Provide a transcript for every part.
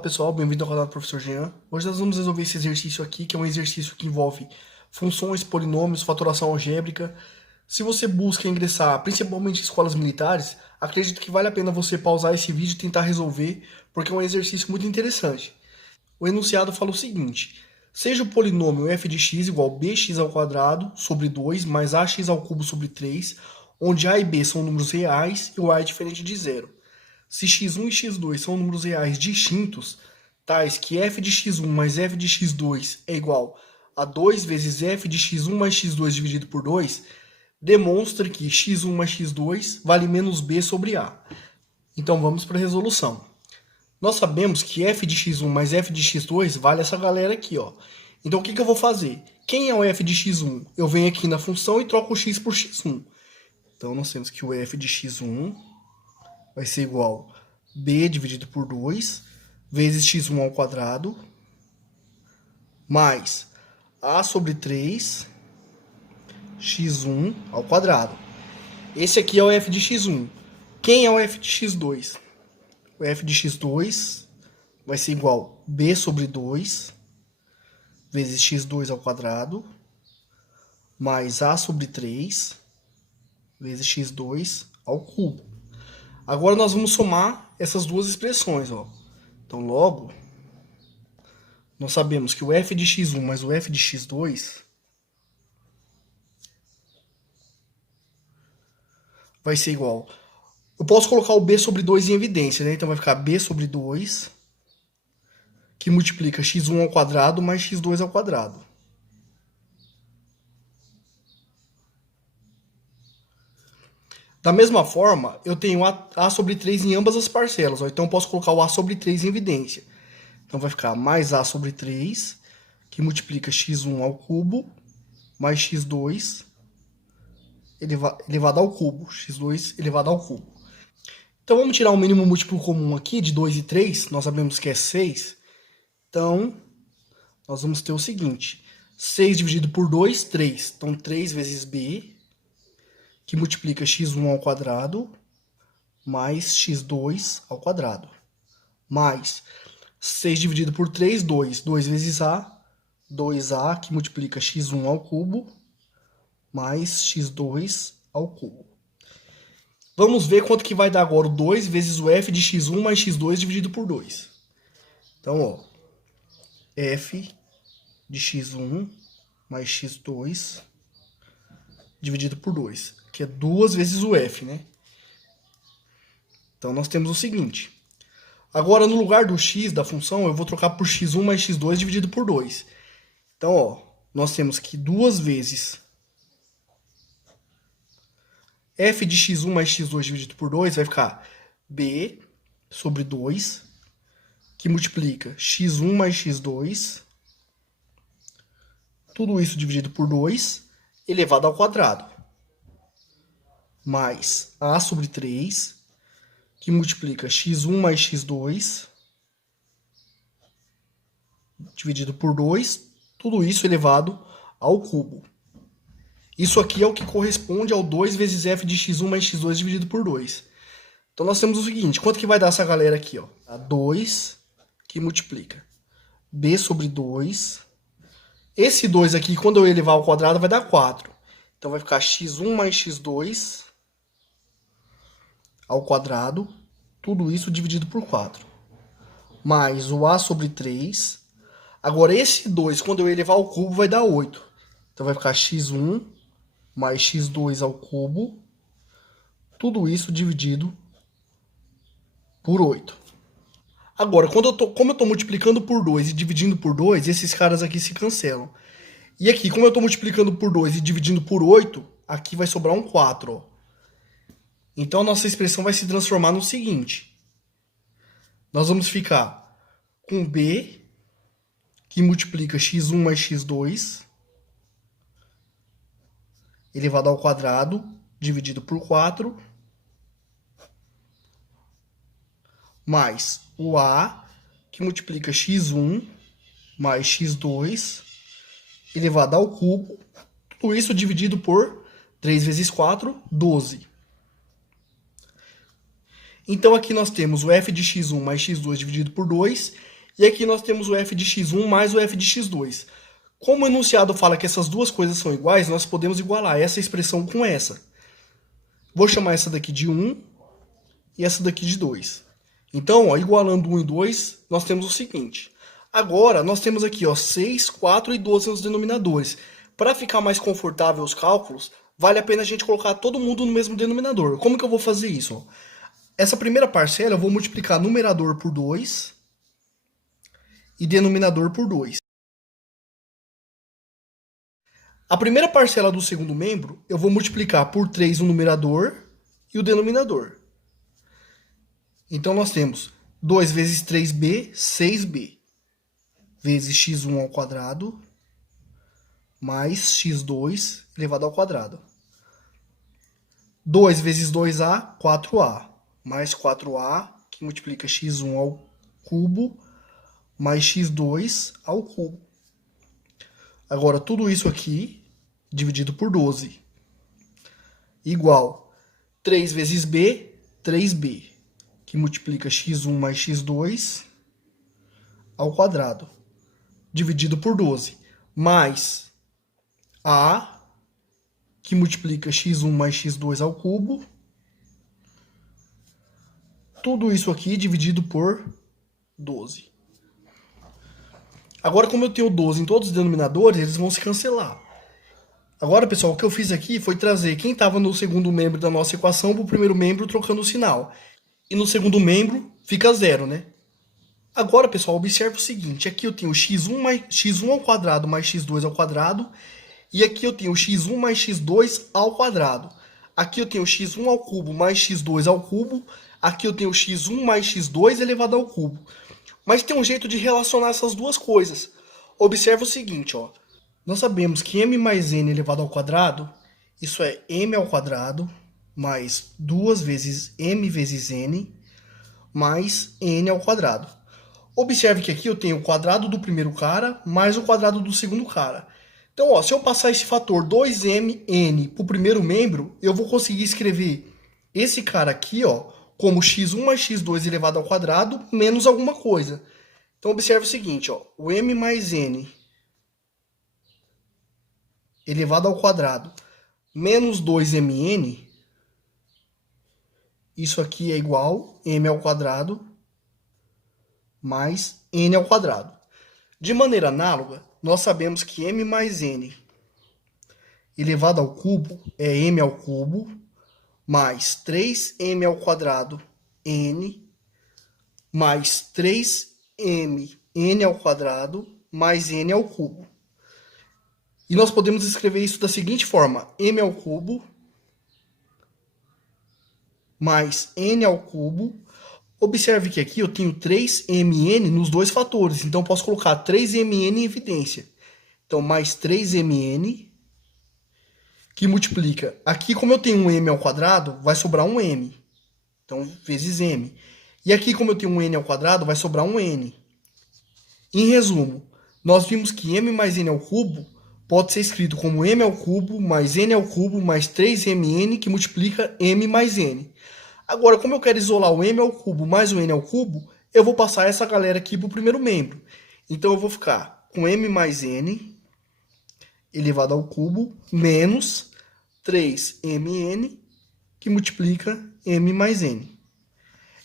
Fala pessoal, bem-vindo ao canal do Professor Jean. Hoje nós vamos resolver esse exercício aqui, que é um exercício que envolve funções, polinômios, fatoração algébrica. Se você busca ingressar principalmente em escolas militares, acredito que vale a pena você pausar esse vídeo e tentar resolver, porque é um exercício muito interessante. O enunciado fala o seguinte: seja o polinômio f de x igual bx ao quadrado sobre 2 mais ax ao cubo sobre 3, onde a e b são números reais e o a é diferente de zero. Se x1 e x2 são números reais distintos, tais que f de x1 mais f de x2 é igual a 2 vezes f de x1 mais x2 dividido por 2, demonstra que x1 mais x2 vale menos b sobre a. Então vamos para a resolução. Nós sabemos que f de x1 mais f de x2 vale essa galera aqui, ó. Então o que eu vou fazer? Quem é o f de x1? Eu venho aqui na função e troco o x por x1. Então nós temos que o f de x1 vai ser igual a b dividido por 2 vezes x1 ao quadrado mais a sobre 3 x1 ao quadrado. Esse aqui é o f de x1. Quem é o f de x2? O f de x2 vai ser igual a b sobre 2 vezes x2 ao quadrado mais a sobre 3 vezes x2 ao cubo. Agora nós vamos somar essas duas expressões, ó. Então, logo, nós sabemos que o f de x1 mais o f de x2 vai ser igual. Eu posso colocar o b sobre 2 em evidência, né? Então vai ficar b sobre 2, que multiplica x1 ao quadrado mais x2 ao quadrado. Da mesma forma, eu tenho a sobre 3 em ambas as parcelas, ó. Então eu posso colocar o a sobre 3 em evidência. Então vai ficar mais a sobre 3, que multiplica x1 ao cubo, mais x2 elevado ao cubo. x2 elevado ao cubo. Então vamos tirar o mínimo múltiplo comum aqui, de 2 e 3. Nós sabemos que é 6. Então, nós vamos ter o seguinte: 6 dividido por 2, 3. Então 3 vezes b, que multiplica x1 ao quadrado, mais x2 ao quadrado. Mais 6 dividido por 3, 2. 2 vezes a, 2a, que multiplica x1 ao cubo, mais x2 ao cubo. Vamos ver quanto que vai dar agora o 2 vezes o f de x1 mais x2 dividido por 2. Então, ó, f de x1 mais x2 dividido por 2, que é 2 vezes o f, né? Então, nós temos o seguinte. Agora, no lugar do x da função, eu vou trocar por x1 mais x2 dividido por 2. Então, ó, nós temos que 2 vezes f de x1 mais x2 dividido por 2 vai ficar b sobre 2, que multiplica x1 mais x2, tudo isso dividido por 2, elevado ao quadrado, mais a sobre 3, que multiplica x1 mais x2, dividido por 2, tudo isso elevado ao cubo. Isso aqui é o que corresponde ao 2 vezes f de x1 mais x2 dividido por 2. Então nós temos o seguinte: quanto que vai dar essa galera aqui, ó? A 2 que multiplica b sobre 2. Esse 2 aqui, quando eu elevar ao quadrado, vai dar 4. Então vai ficar x1 mais x2 ao quadrado, tudo isso dividido por 4. Mais o a sobre 3. Agora esse 2, quando eu elevar ao cubo, vai dar 8. Então vai ficar x1 mais x2 ao cubo, tudo isso dividido por 8. Agora, como eu estou multiplicando por 2 e dividindo por 2, esses caras aqui se cancelam. E aqui, como eu estou multiplicando por 2 e dividindo por 8, aqui vai sobrar um 4. Ó. Então, a nossa expressão vai se transformar no seguinte. Nós vamos ficar com b, que multiplica x1 mais x2, elevado ao quadrado, dividido por 4, mais o a, que multiplica x1 mais x2, elevado ao cubo, tudo isso dividido por 3 vezes 4, 12. Então aqui nós temos o f de x1 mais x2 dividido por 2, e aqui nós temos o f de x1 mais o f de x2. Como o enunciado fala que essas duas coisas são iguais, nós podemos igualar essa expressão com essa. Vou chamar essa daqui de 1 e essa daqui de 2. Então, ó, igualando 1 e 2, nós temos o seguinte. Agora, nós temos aqui ó, 6, 4 e 12 nos denominadores. Para ficar mais confortável os cálculos, vale a pena a gente colocar todo mundo no mesmo denominador. Como que eu vou fazer isso? Ó? Essa primeira parcela eu vou multiplicar numerador por 2 e denominador por 2. A primeira parcela do segundo membro eu vou multiplicar por 3 o numerador e o denominador. Então nós temos 2 vezes 3b, 6b, vezes x1 ao quadrado, mais x2 elevado ao quadrado. 2 vezes 2a, 4a, mais 4a, que multiplica x1 ao cubo, mais x2 ao cubo. Agora, tudo isso aqui, dividido por 12, igual 3 vezes b, 3b, que multiplica x1 mais x2 ao quadrado, dividido por 12, mais a, que multiplica x1 mais x2 ao cubo, tudo isso aqui dividido por 12. Agora, como eu tenho 12 em todos os denominadores, eles vão se cancelar. Agora, pessoal, o que eu fiz aqui foi trazer quem estava no segundo membro da nossa equação para o primeiro membro trocando o sinal. E no segundo membro fica zero, né? Agora, pessoal, observe o seguinte. Aqui eu tenho x1 ao quadrado mais x2 ao quadrado. E aqui eu tenho x1 mais x2 ao quadrado. Aqui eu tenho x1 ao cubo mais x2 ao cubo. Aqui eu tenho x1 mais x2 elevado ao cubo. Mas tem um jeito de relacionar essas duas coisas. Observe o seguinte, ó. Nós sabemos que m mais n elevado ao quadrado, isso é m ao quadrado, mais 2 vezes m vezes n, mais n ao quadrado. Observe que aqui eu tenho o quadrado do primeiro cara, mais o quadrado do segundo cara. Então, ó, se eu passar esse fator 2mn para o primeiro membro, eu vou conseguir escrever esse cara aqui, ó, como x1 mais x2 elevado ao quadrado, menos alguma coisa. Então, observe o seguinte, ó, o m mais n elevado ao quadrado menos 2mn, isso aqui é igual a m ao quadrado mais n ao quadrado. De maneira análoga, nós sabemos que m mais n elevado ao cubo é m ao cubo mais 3m ao quadrado n mais 3m n ao quadrado mais n ao cubo. E nós podemos escrever isso da seguinte forma: m ao cubo mais n ao cubo. Observe que aqui eu tenho 3mn nos dois fatores, então eu posso colocar 3mn em evidência. Então, mais 3mn, que multiplica. Aqui, como eu tenho um m ao quadrado, vai sobrar um m. Então, vezes m. E aqui, como eu tenho um n ao quadrado, vai sobrar um n. Em resumo, nós vimos que m mais n ao cubo pode ser escrito como m ao cubo mais n ao cubo mais 3mn, que multiplica m mais n. Agora, como eu quero isolar o m ao cubo mais o n ao cubo, eu vou passar essa galera aqui para o primeiro membro. Então, eu vou ficar com m mais n elevado ao cubo menos 3mn, que multiplica m mais n.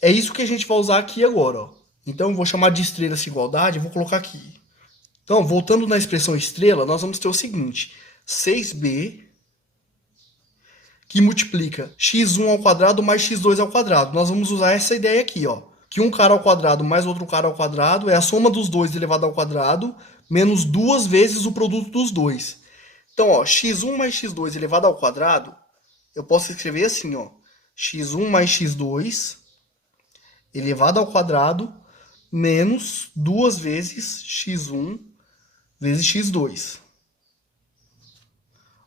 É isso que a gente vai usar aqui agora, ó. Então, eu vou chamar de estrela essa igualdade e vou colocar aqui. Então, voltando na expressão estrela, nós vamos ter o seguinte: 6b, que multiplica x1 ao quadrado mais x2 ao quadrado. Nós vamos usar essa ideia aqui, ó. Que um cara ao quadrado mais outro cara ao quadrado é a soma dos dois elevado ao quadrado, menos 2 vezes o produto dos dois. Então, ó, x1 mais x2 elevado ao quadrado, eu posso escrever assim, ó. x1 mais x2 elevado ao quadrado, menos 2 vezes x1 vezes x2.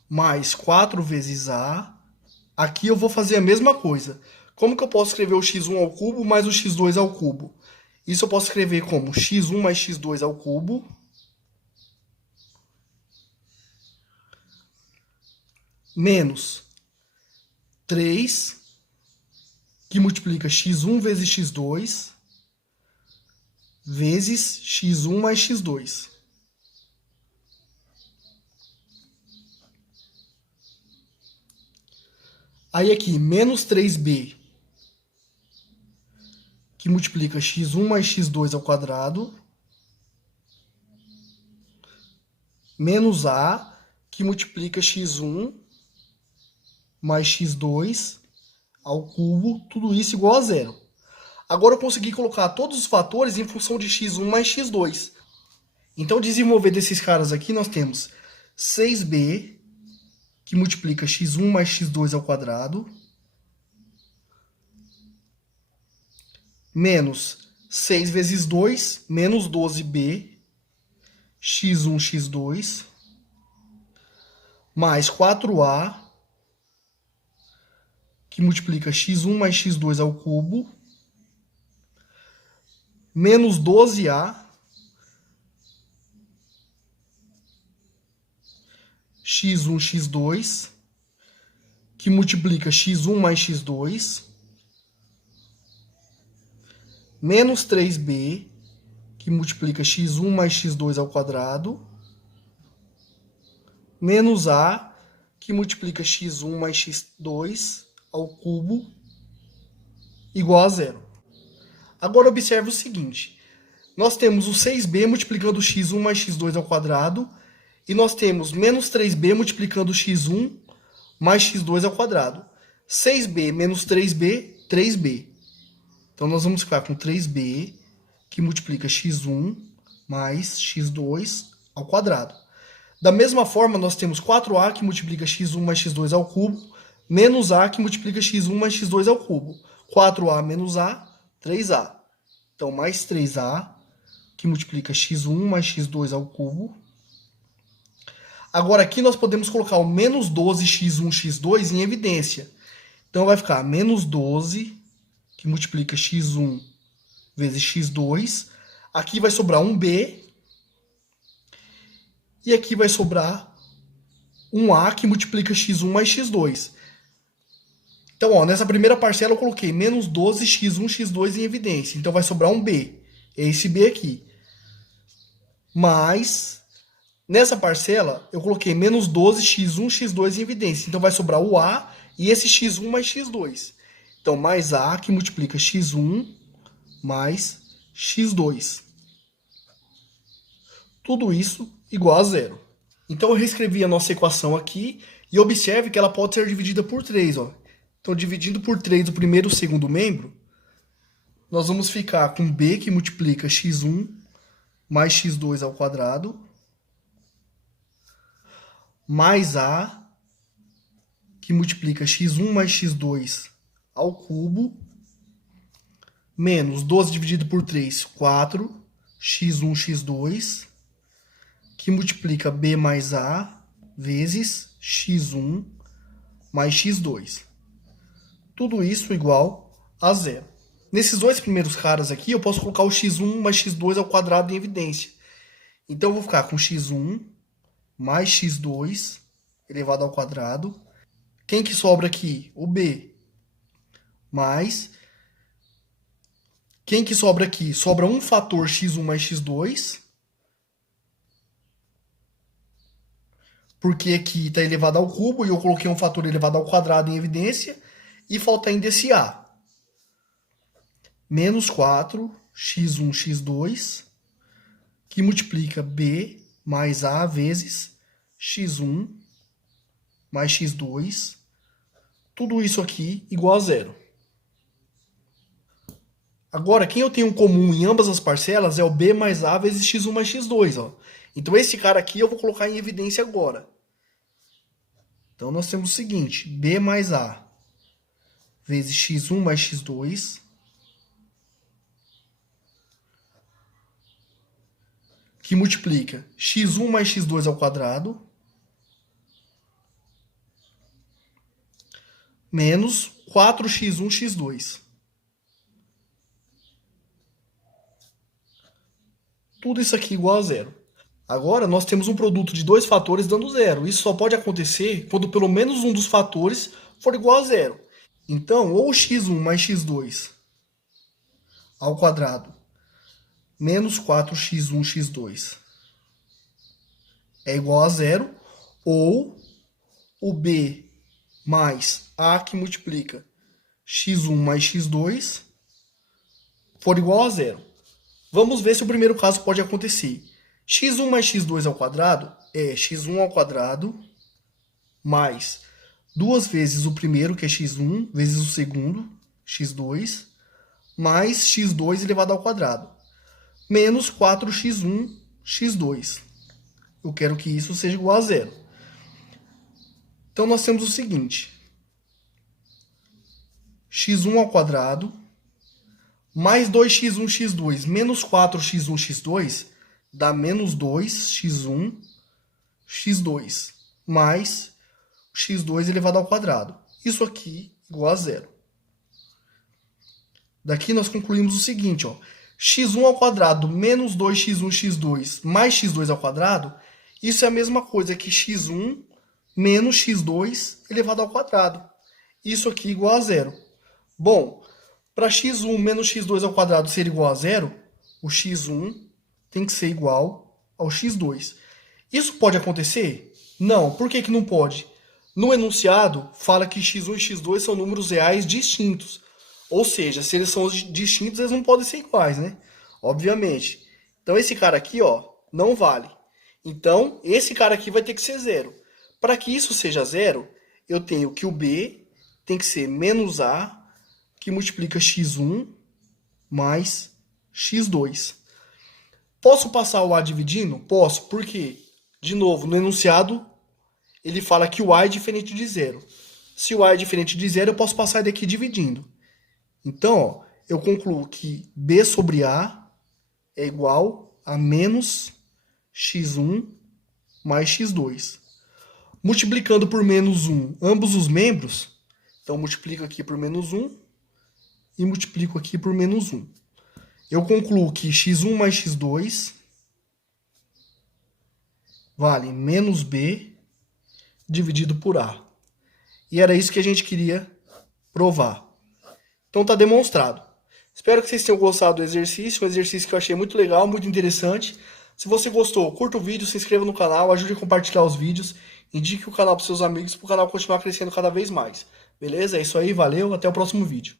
Mais 4 vezes a. Aqui eu vou fazer a mesma coisa. Como que eu posso escrever o x1 ao cubo mais o x2 ao cubo? Isso eu posso escrever como x1 mais x2 ao cubo menos 3 que multiplica x1 vezes x2 vezes x1 mais x2. Aí aqui, menos 3b, que multiplica x1 mais x2 ao quadrado, menos a, que multiplica x1 mais x2 ao cubo, tudo isso igual a zero. Agora eu consegui colocar todos os fatores em função de x1 mais x2. Então, desenvolver desses caras aqui, nós temos 6b, que multiplica x1 mais x2 ao quadrado, menos 6 vezes 2, menos 12b, x1, x2, mais 4a, que multiplica x1 mais x2 ao cubo, menos 12a, x1, x2, que multiplica x1 mais x2, menos 3b, que multiplica x1 mais x2 ao quadrado, menos a, que multiplica x1 mais x2 ao cubo, igual a zero. Agora observe o seguinte, nós temos o 6b multiplicando x1 mais x2 ao quadrado, e nós temos menos 3b multiplicando x1 mais x2 ao quadrado. 6b menos 3b, 3b. Então nós vamos ficar com 3b, que multiplica x1 mais x2 ao quadrado. Da mesma forma, nós temos 4a, que multiplica x1 mais x2 ao cubo, menos a, que multiplica x1 mais x2 ao cubo. 4a menos a, 3a. Então, mais 3a, que multiplica x1 mais x2 ao cubo. Agora, aqui nós podemos colocar o menos 12x1, x2 em evidência. Então, vai ficar menos 12, que multiplica x1 vezes x2. Aqui vai sobrar 1b. E aqui vai sobrar 1a, que multiplica x1 mais x2. Então, ó, nessa primeira parcela eu coloquei menos 12x1, x2 em evidência. Então, vai sobrar 1b. É esse b aqui. Mas, nessa parcela, eu coloquei menos 12x1, x2 em evidência. Então, vai sobrar o a e esse x1 mais x2. Então, mais a, que multiplica x1 mais x2. Tudo isso igual a zero. Então, eu reescrevi a nossa equação aqui e observe que ela pode ser dividida por 3. Ó. Então, dividindo por 3 o primeiro e o segundo membro, nós vamos ficar com b, que multiplica x1 mais x2 ao quadrado, mais a, que multiplica x1 mais x2 ao cubo, menos 12 dividido por 3, 4, x1, x2, que multiplica b mais a vezes x1 mais x2. Tudo isso igual a zero. Nesses dois primeiros caras aqui, eu posso colocar o x1 mais x2 ao quadrado em evidência. Então, eu vou ficar com x1 mais x2 elevado ao quadrado. Quem que sobra aqui? O b. Mais... Quem que sobra aqui? Sobra um fator x1 mais x2. Porque aqui está elevado ao cubo e eu coloquei um fator elevado ao quadrado em evidência. E falta ainda esse a. Menos 4, x1, x2, que multiplica b mais a vezes x1 mais x2. Tudo isso aqui igual a zero. Agora, quem eu tenho comum em ambas as parcelas é o b mais a vezes x1 mais x2. Ó. Então, esse cara aqui eu vou colocar em evidência agora. Então, nós temos o seguinte, b mais a vezes x1 mais x2, que multiplica x1 mais x2 ao quadrado, menos 4x1, x2. Tudo isso aqui igual a zero. Agora, nós temos um produto de dois fatores dando zero. Isso só pode acontecer quando pelo menos um dos fatores for igual a zero. Então, ou x1 mais x2 ao quadrado menos 4x1, x2 é igual a zero, ou o b mais a que multiplica x1 mais x2 for igual a zero. Vamos ver se o primeiro caso pode acontecer. x1 mais x2 ao quadrado é x1 ao quadrado mais duas vezes o primeiro, que é x1, vezes o segundo, x2, mais x2 elevado ao quadrado, menos 4x1, x2. Eu quero que isso seja igual a zero. Então, nós temos o seguinte. x1 ao quadrado mais 2x1, x2 menos 4x1, x2 dá menos 2x1, x2 mais x2 elevado ao quadrado. Isso aqui igual a zero. Daqui nós concluímos o seguinte, ó. x1 ao quadrado menos 2x1, x2 mais x2 ao quadrado, isso é a mesma coisa que x1 menos x2 elevado ao quadrado. Isso aqui igual a zero. Bom, para x1 menos x2 ao quadrado ser igual a zero, o x1 tem que ser igual ao x2. Isso pode acontecer? Não. Por que que não pode? No enunciado, fala que x1 e x2 são números reais distintos. Ou seja, se eles são distintos, eles não podem ser iguais, né? Obviamente. Então, esse cara aqui, ó, não vale. Então, esse cara aqui vai ter que ser zero. Para que isso seja zero, eu tenho que o b tem que ser menos a, que multiplica x1 mais x2. Posso passar o a dividindo? Posso. Por quê? De novo, no enunciado, ele fala que o a é diferente de zero. Se o a é diferente de zero, eu posso passar ele aqui dividindo. Então, ó, eu concluo que b sobre a é igual a menos x1 mais x2. Multiplicando por menos 1 ambos os membros, então multiplico aqui por menos 1 e multiplico aqui por menos 1. Eu concluo que x1 mais x2 vale menos b dividido por a. E era isso que a gente queria provar. Então está demonstrado. Espero que vocês tenham gostado do exercício, um exercício que eu achei muito legal, muito interessante. Se você gostou, curta o vídeo, se inscreva no canal, ajude a compartilhar os vídeos, indique o canal para os seus amigos, para o canal continuar crescendo cada vez mais. Beleza? É isso aí, valeu, até o próximo vídeo.